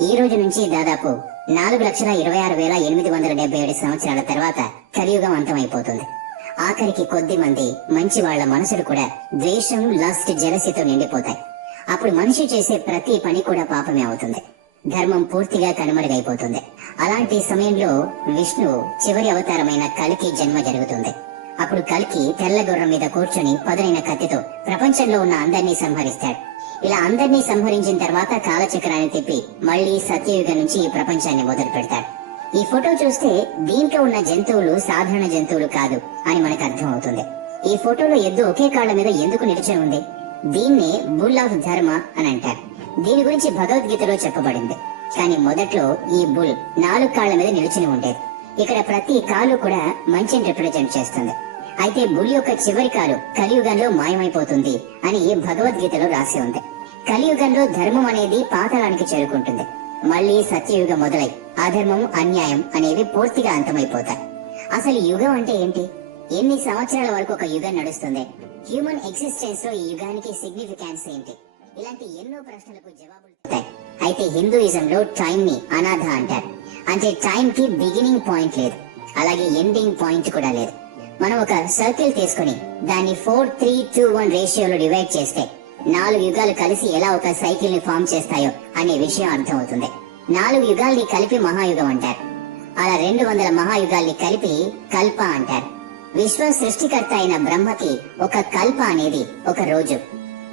ఈ రోజు నుంచి దాదాపు 4,26,877 సంవత్సరాల తర్వాత కలియుగం అంతమైపోతుంది. ఆఖరికి కొద్ది మంది మంచి వాళ్ల మనసులు కూడా ద్వేషం, లస్ట్, జెలసీతో నిండిపోతాయి. అప్పుడు మనిషి చేసే ప్రతి పని కూడా పాపమే అవుతుంది. ధర్మం పూర్తిగా కనుమరుగైపోతుంది. అలాంటి సమయంలో విష్ణువు చివరి అవతారమైన కల్కి జన్మ జరుగుతుంది. అప్పుడు కల్కి తెల్ల గుర్రం మీద కూర్చుని పదునైన కత్తితో ప్రపంచంలో ఉన్న అందరినీ సంహరిస్తాడు. ఇలా అందరినీ సంహరించిన తర్వాత కాలచక్రాన్ని తిప్పి మళ్లీ సత్యయుగం నుంచి ఈ ప్రపంచాన్ని మొదలు పెడతాడు. ఈ ఫోటో చూస్తే దీంట్లో ఉన్న జంతువులు సాధారణ జంతువులు కాదు అని మనకు అర్థం అవుతుంది. ఈ ఫోటోలో ఎద్దు ఒకే కాళ్ల మీద ఎందుకు నిలిచి ఉంది? దీన్నే బుల్ ఆఫ్ ధర్మ అని అంటారు. దీని గురించి భగవద్గీతలో చెప్పబడింది. కానీ మొదట్లో ఈ బుల్ 4 కాళ్ల మీద నిలిచి ఉండేది. ఇక్కడ ప్రతి కాలు కూడా మంచిని రిప్రజెంట్ చేస్తుంది. అయితే బుల్ యొక్క చివరి కాలు కలియుగంలో మాయమైపోతుంది అని భగవద్గీతలో రాసి ఉంది. కలియుగంలో ధర్మం అనేది పాతాళానికి చేరుకుంటుంది. మళ్లీ సత్యయుగం మొదలై అధర్మం, అన్యాయం అనేవి పూర్తిగా అంతమైపోతాయి. అసలు యుగం అంటే ఏంటి? ఎన్ని సంవత్సరాల వరకు ఒక యుగం నడుస్తుంది? హ్యూమన్ ఎగ్జిస్టెన్స్ లో ఈ యుగానికి సిగ్నిఫికెన్స్ ఏంటి? ఇలాంటి ఎన్నో ప్రశ్నలకు జవాబులు దొరుకుతాయి. అయితే హిందూయిజం లో టైం ని అనాథ అంటారు. అంటే టైం కి బిగినింగ్ పాయింట్ లేదు, అలాగే ఎండింగ్ పాయింట్ కూడా లేదు. మనం ఒక సర్కిల్ తీసుకుని దాన్ని 4:3:2:1 రేషియోలో డివైడ్ చేస్తే 4 యుగాలు కలిసి ఎలా ఒక సైకిల్ ని ఫామ్ చేస్తాయో అనే విషయం అర్థమవుతుంది. 4 యుగాల్ని కలిపి మహాయుగం అంటారు. అలా 200 మహాయుగాల్ని కలిపి కల్ప అంటారు. విశ్వ సృష్టికర్త అయిన బ్రహ్మకి ఒక కల్ప అనేది ఒక రోజు.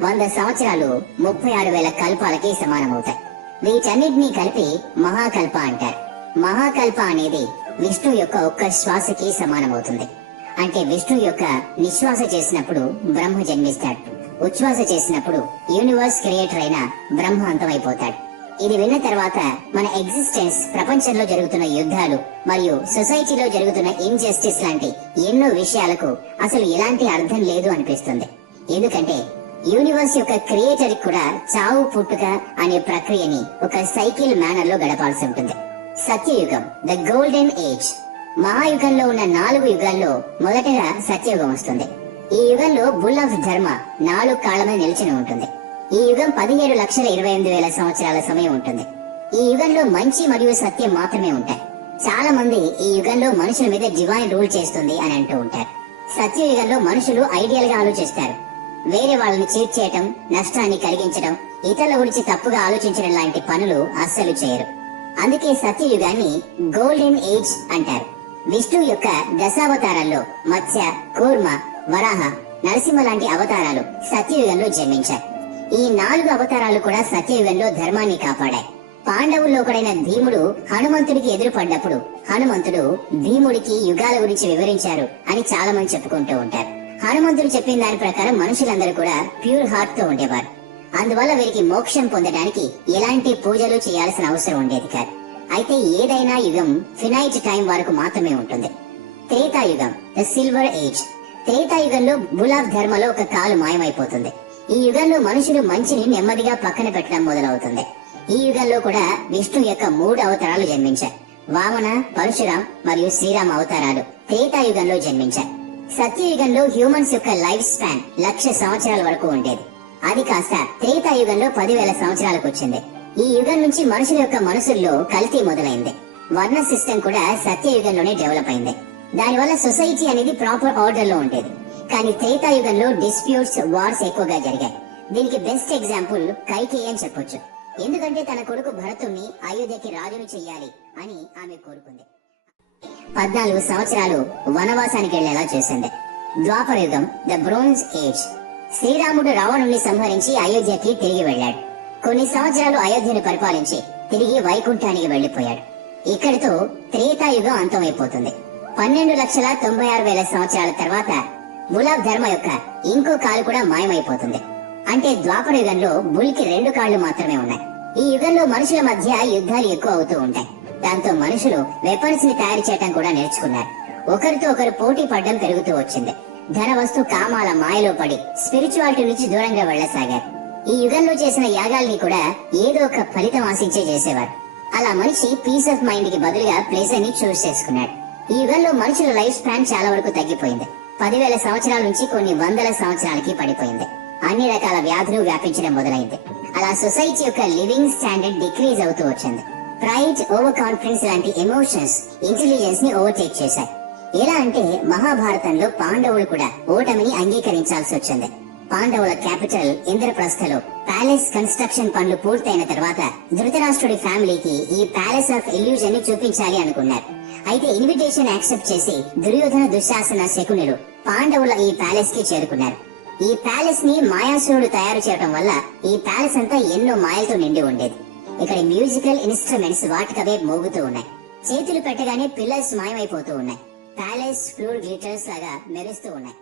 100 సంవత్సరాలు 36,000 కల్పాలకి సమానమవుతాయి. వీటన్నిటినీ కలిపి మహాకల్ప అంటారు. మహాకల్ప అనేది విష్ణు యొక్క ఒక్క శ్వాసకి సమానమవుతుంది. అంటే విష్ణు యొక్క నిశ్వాస చేసినప్పుడు బ్రహ్మ జన్మిస్తాడు, ఉచ్ఛ్వాస చేసినప్పుడు యూనివర్స్ క్రియేటర్ అయిన బ్రహ్మ అంతమైపోతాడు. ఇది విన్న తర్వాత మన ఎగ్జిస్టెన్స్, ప్రపంచంలో జరుగుతున్న యుద్ధాలు మరియు సొసైటీలో జరుగుతున్న ఇన్జస్టిస్ లాంటి ఎన్నో విషయాలకు అసలు ఎలాంటి అర్థం లేదు అనిపిస్తుంది. ఎందుకంటే యూనివర్స్ యొక్క క్రియేటర్ కూడా చావు పుట్టుక అనే ప్రక్రియని ఒక సైకిల్ మేనర్ లో గడపాల్సి ఉంటుంది. సత్యయుగం, ద గోల్డెన్ ఏజ్. మహాయుగంలో ఉన్న 4 యుగాల్లో మొదటగా సత్యయుగం వస్తుంది. ఈ యుగంలో బుల్ ఆఫ్ ధర్మ 4 కాళ్ల మీద నిలిచి ఉంటుంది. ఈ యుగం 17,28,000 సంవత్సరాల సమయం ఉంటుంది. ఈ యుగంలో మంచి మరియు సత్యం మాత్రమే ఉంటాయి. చాలా మంది ఈ యుగంలో మనుషుల మీద డివైన్ రూల్ చేస్తుంది అని అంటూ ఉంటారు. సత్యయుగంలో మనుషులు ఐడియల్ గా ఆలోచిస్తారు. వేరే వాళ్ళని చీట్ చేయటం, నష్టాన్ని కలిగించడం, ఇతరుల గురించి తప్పుగా ఆలోచించడం లాంటి పనులు అస్సలు చేయరు. అందుకే సత్యయుగాన్ని గోల్డెన్ ఏజ్ అంటారు. విష్ణు యొక్క దశావతారాల్లో మత్స్య, కూర్మ, వరాహ, నరసింహ లాంటి అవతారాలు సత్యయుగంలో జన్మించాయి. ఈ 4 అవతారాలు కూడా సత్యయుగంలో ధర్మాన్ని కాపాడాయి. పాండవుల్లో ఒకడైన భీముడు హనుమంతుడికి ఎదురుపడ్డప్పుడు హనుమంతుడు భీముడికి యుగాల గురించి వివరించారు అని చాలా మంది చెప్పుకుంటూ ఉంటారు. హనుమంతుడు చెప్పిన దాని ప్రకారం మనుషులందరూ కూడా ప్యూర్ హార్ట్ తో ఉండేవారు. అందువల్ల వీరికి మోక్షం పొందడానికి ఎలాంటి పూజలు చేయాల్సిన అవసరం ఉండేది కాదు. అయితే ఏదైనా యుగం ఫినైట్ టైం వరకు మాత్రమే ఉంటుంది. Treta Yuga, the silver age. త్రేతాయుగంలో బుల్ ఆఫ్ ధర్మలో ఒక కాలు మాయమైపోతుంది. ఈ యుగంలో మనుషులు మంచిని నెమ్మదిగా పక్కన పెట్టడం మొదలవుతుంది. ఈ యుగంలో కూడా విష్ణు యొక్క 3 అవతారాలు జన్మించాయి. వామన, పరశురాం మరియు శ్రీరామ్ అవతారాలు త్రేతాయుగంలో జన్మించాయి. సత్యయుగంలో హ్యూమన్స్ యొక్క లైఫ్ స్పాన్ 1,00,000 సంవత్సరాల వరకు ఉండేది. అది కాస్త త్రేతాయుగంలో 10,000 సంవత్సరాలకు వచ్చింది. ఈ యుగం నుంచి మనుషుల యొక్క మనసుల్లో కల్తీ మొదలైంది. వర్ణ సిస్టమ్ కూడా సత్యయుగంలోనే డెవలప్ అయింది. దానివల్ల సొసైటీ అనేది ప్రాపర్ ఆర్డర్ లో ఉండేది. కానీ త్రేతాయుగంలో డిస్ప్యూట్స్, వార్స్ ఎక్కువగా జరిగాయి. దీనికి బెస్ట్ ఎగ్జాంపుల్ కైకేయి అని చెప్పొచ్చు. ఎందుకంటే తన కొడుకు భరతుణ్ణి అయోధ్యకి రాజును చెయ్యాలి అని ఆమె కోరుకుంది. 14 సంవత్సరాలు వనవాసానికి వెళ్లేలా చేసింది. ద్వాపర యుగం, ద బ్రోంజ్ ఏజ్. శ్రీరాముడు రావణుణ్ణి సంహరించి అయోధ్యకి తిరిగి వెళ్లాడు. కొన్ని సంవత్సరాలు అయోధ్యను పరిపాలించి తిరిగి వైకుంఠానికి వెళ్లిపోయాడు. ఇక్కడితో త్రేతాయుగం అంతమైపోతుంది. 12,96,000 సంవత్సరాల తర్వాత బుల్ ఆఫ్ ధర్మ యొక్క ఇంకో కాలు కూడా మాయమైపోతుంది. అంటే ద్వాపర యుగంలో బుల్ కి 2 కాళ్లు మాత్రమే ఉన్నాయి. ఈ యుగంలో మనుషుల మధ్య యుద్ధాలు ఎక్కువ అవుతూ ఉంటాయి. దాంతో మనుషులు వెపన్స్ ని తయారు చేయడం కూడా నేర్చుకున్నారు. ఒకరితో ఒకరు పోటీ పడడం పెరుగుతూ వచ్చింది. ధన, వస్తు, కామాల మాయలో పడి స్పిరిచువాలిటీ నుంచి దూరంగా వెళ్లసాగారు. ఈ యుగంలో చేసిన యాగాల్ని కూడా ఏదో ఒక ఫలితం ఆశించే చేసేవారు. అలా మనిషి పీస్ ఆఫ్ మైండ్ కి బదులుగా ప్లేజర్ ని చూస్ చేసుకున్నాడు. ఈ యుగంలో మనుషుల లైఫ్ స్పాన్ చాలా వరకు తగ్గిపోయింది. 10,000 సంవత్సరాల నుంచి కొన్ని వందల సంవత్సరాలకి పడిపోయింది. అన్ని రకాల వ్యాధులు వ్యాపించడం మొదలైంది. అలా సొసైటీ యొక్క లివింగ్ స్టాండర్డ్ డిక్రీజ్ అవుతూ వచ్చింది. ప్రైడ్, ఓవర్ కాన్ఫిడెన్స్ లాంటి ఎమోషన్స్ ఇంటెలిజెన్స్ ని ఓవర్టేక్ చేశాయి. ఎలా అంటే మహాభారతంలో పాండవులు కూడా ఓటమిని అంగీకరించాల్సి వచ్చింది. పాండవుల క్యాపిటల్ ఇంద్రప్రస్థలో ప్యాలెస్ కన్స్ట్రక్షన్ పనులు పూర్తయిన తర్వాత ధృతరాష్ట్రుడి ఫ్యామిలీకి ఈ ప్యాలెస్ ఆఫ్ ఇల్యూజన్ ని చూపించాలి అనుకున్నారు. అయితే ఇన్విటేషన్ యాక్సెప్ట్ చేసి దుర్యోధన, దుశ్శాసన, శకునులు పాండవుల ఈ ప్యాలెస్ కి చేరుకున్నారు. ఈ ప్యాలెస్ ని మాయాసురుడు తయారు చేయడం వల్ల ఈ ప్యాలెస్ అంతా ఎన్నో మాయలతో నిండి ఉండేది. ఇక్కడ మ్యూజికల్ ఇన్స్ట్రుమెంట్స్ వాటికవే మోగుతూ ఉన్నాయి. చేతులు పెట్టగానే పిల్లర్స్ మాయమైపోతూ ఉన్నాయి. ప్యాలెస్ ఫ్లోర్ గ్లిటర్స్ లాగా మెరుస్తూ ఉన్నాయి.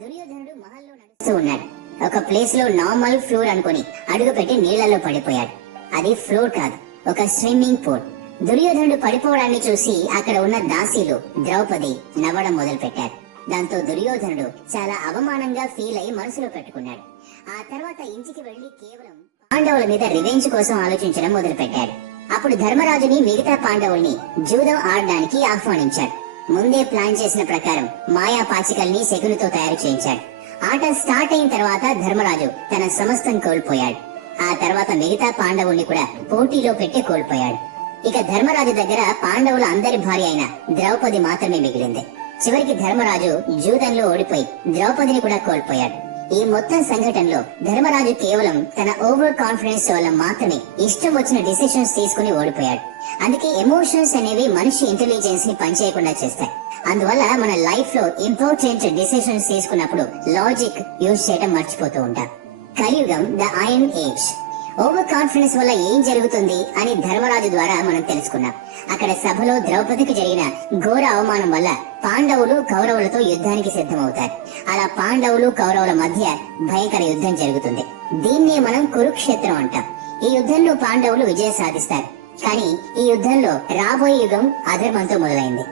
దుర్యోధనుడు మహల్లో నడుస్తూ ఉన్నాడు. ఒక ప్లేస్ లో నార్మల్ ఫ్లోర్ అనుకుని అడుగు పెట్టి నీళ్లలో పడిపోయాడు. అది ఫ్లోర్ కాదు, ఒక స్విమ్మింగ్ పూల్. దుర్యోధనుడు పడిపోవడాన్ని చూసి అక్కడ ఉన్న దాసీలు ద్రౌపది నవ్వడం మొదలు పెట్టారు. దాంతో దుర్యోధనుడు చాలా అవమానంగా ఫీల్ అయి మనసులో పెట్టుకున్నాడు. ఆ తర్వాత ఇంటికి వెళ్లి కేవలం పాండవుల మీద రివెంజ్ కోసం ఆలోచించడం మొదలు పెట్టాడు. అప్పుడు ధర్మరాజుని, మిగతా పాండవుల్ని జూదం ఆడడానికి ఆహ్వానించాడు. ముందే ప్లాన్ చేసిన ప్రకారం మాయా పాచికల్ని శకునితో తయారు చేయించాడు. ఆట స్టార్ట్ అయిన తర్వాత ధర్మరాజు తన సమస్తం కోల్పోయాడు. ఆ తర్వాత మిగతా పాండవుల్ని కూడా పోటీలో పెట్టి కోల్పోయాడు. ఇక ధర్మరాజు దగ్గర పాండవుల అందరి భార్య అయిన ద్రౌపది మాత్రమే మిగిలింది. చివరికి ధర్మరాజు జూదంలో ఓడిపోయి ద్రౌపదిని కూడా కోల్పోయాడు. ఈ మొత్తం సంఘటనలో ధర్మరాజు కేవలం తన ఓవర్ కాన్ఫిడెన్స్ వల్ల మాత్రమే ఇష్టం వచ్చిన డిసిషన్స్ తీసుకుని ఓడిపోయాడు. అందుకే ఎమోషన్స్ అనేవి మనిషి ఇంటెలిజెన్స్ ని పనిచేయకుండా చేస్తాయి. అందువల్ల మన లైఫ్ లో ఇంపార్టెంట్ డిసిషన్స్ తీసుకున్నప్పుడు లాజిక్ యూజ్ చేయడం మర్చిపోతూ ఉంటాం. కలియుగం, the iron age. Over confidence వల్ల ఏం జరుగుతుంది అని ధర్మరాజు ద్వారా మనం తెలుసుకున్నాం. అక్కడ సభలో ద్రౌపదికి జరిగిన ఘోర అవమానం వల్ల పాండవులు కౌరవులతో యుద్ధానికి సిద్ధమవుతారు. అలా పాండవులు కౌరవుల మధ్య భయంకర యుద్ధం జరుగుతుంది. దీన్నే మనం కురుక్షేత్రం అంటాం. ఈ యుద్ధంలో పాండవులు విజయం సాధిస్తారు. కానీ ఈ యుద్ధంలో రాబోయే యుగం అధర్మంతో మొదలైంది.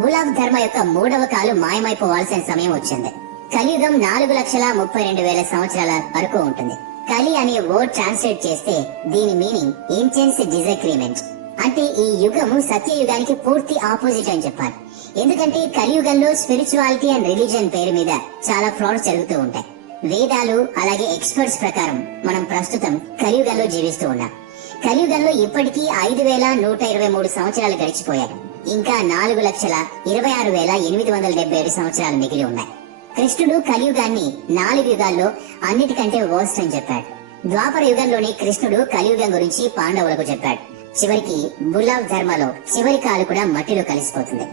బుల్ ఆఫ్ ధర్మ యొక్క 3వ కాలు మాయమైపోవాల్సిన సమయం వచ్చింది. కలియుగం 4,32,000 సంవత్సరాల వరకు ఉంటుంది. కలి అనే వర్డ్ ట్రాన్స్లేట్ చేస్తే దీని మీనింగ్ ఇంటెన్స్ డిసగ్రీమెంట్. అంటే ఈ యుగం సత్యయుగానికి పూర్తి ఆపోజిట్ అని చెప్పాలి. ఎందుకంటే కలియుగంలో స్పిరిచువాలిటీ అండ్ రిలీజియన్ పేరు మీద చాలా ఫ్రాడ్స్ జరుగుతూ ఉంటాయి. వేదాలు అలాగే ఎక్స్పర్ట్స్ ప్రకారం మనం ప్రస్తుతం కలియుగంలో జీవిస్తూ ఉన్నాం. కలియుగంలో ఇప్పటికీ 5,123 సంవత్సరాలు గడిచిపోయాయి. ఇంకా 4,26,877 సంవత్సరాలు మిగిలి ఉన్నాయి. కృష్ణుడు కలియుగాన్ని 4 యుగాల్లో అన్నిటికంటే వర్స్ట్ అని చెప్పాడు. ద్వాపర యుగంలోని కృష్ణుడు కలియుగం గురించి పాండవులకు చెప్పాడు. చివరికి బుల్ ఆఫ్ ధర్మలో చివరి కాలు కూడా మట్టిలో కలిసిపోతుంది.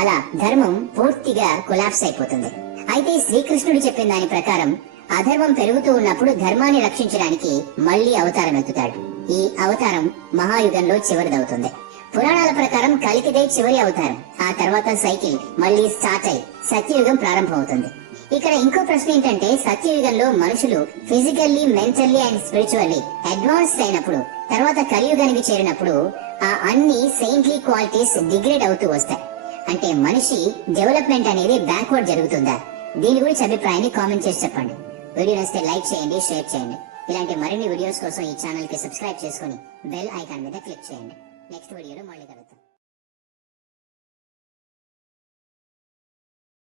అలా ధర్మం పూర్తిగా కొలాప్స్ అయిపోతుంది. అయితే శ్రీకృష్ణుడు చెప్పిన దాని ప్రకారం అధర్మం పెరుగుతూ ఉన్నప్పుడు ధర్మాన్ని రక్షించడానికి మళ్లీ అవతారం ఎత్తుతాడు. ఈ అవతారం మహాయుగంలో చివరిదవుతుంది. పురాణాల ప్రకారం కలికిదే చివరి అవతారం. ఆ తర్వాత సైకిల్ మళ్లీ స్టార్ట్ అయి సత్యయుగం ప్రారంభమవుతుంది. ఇక్కడ ఇంకో ప్రశ్న ఏంటంటే, సత్యయుగంలో మనుషులు physically, mentally and spiritually advanced అయినప్పుడు తర్వాత కలియుగానికి చేరినప్పుడు ఆ అన్ని సెయింట్లీ క్వాలిటీస్ డిగ్రేడ్ అవుతూ వస్తాయి. అంటే మనిషి డెవలప్మెంట్ అనేది బ్యాక్వర్డ్ జరుగుతుందా? దీని గురించి అభిప్రాయాన్ని కామెంట్ చేసి చెప్పండి. వీడియో నచ్చితే లైక్ చేయండి, షేర్ చేయండి. ఇలాంటి మరిన్ని వీడియోస్ కోసం ఈ ఛానల్ కి సబ్స్క్రైబ్ చేసుకుని బెల్ ఐకాన్ మీద క్లిక్ చేయండి. నెక్స్ట్ వీడియోలో మళ్ళీ కలుద్దాం.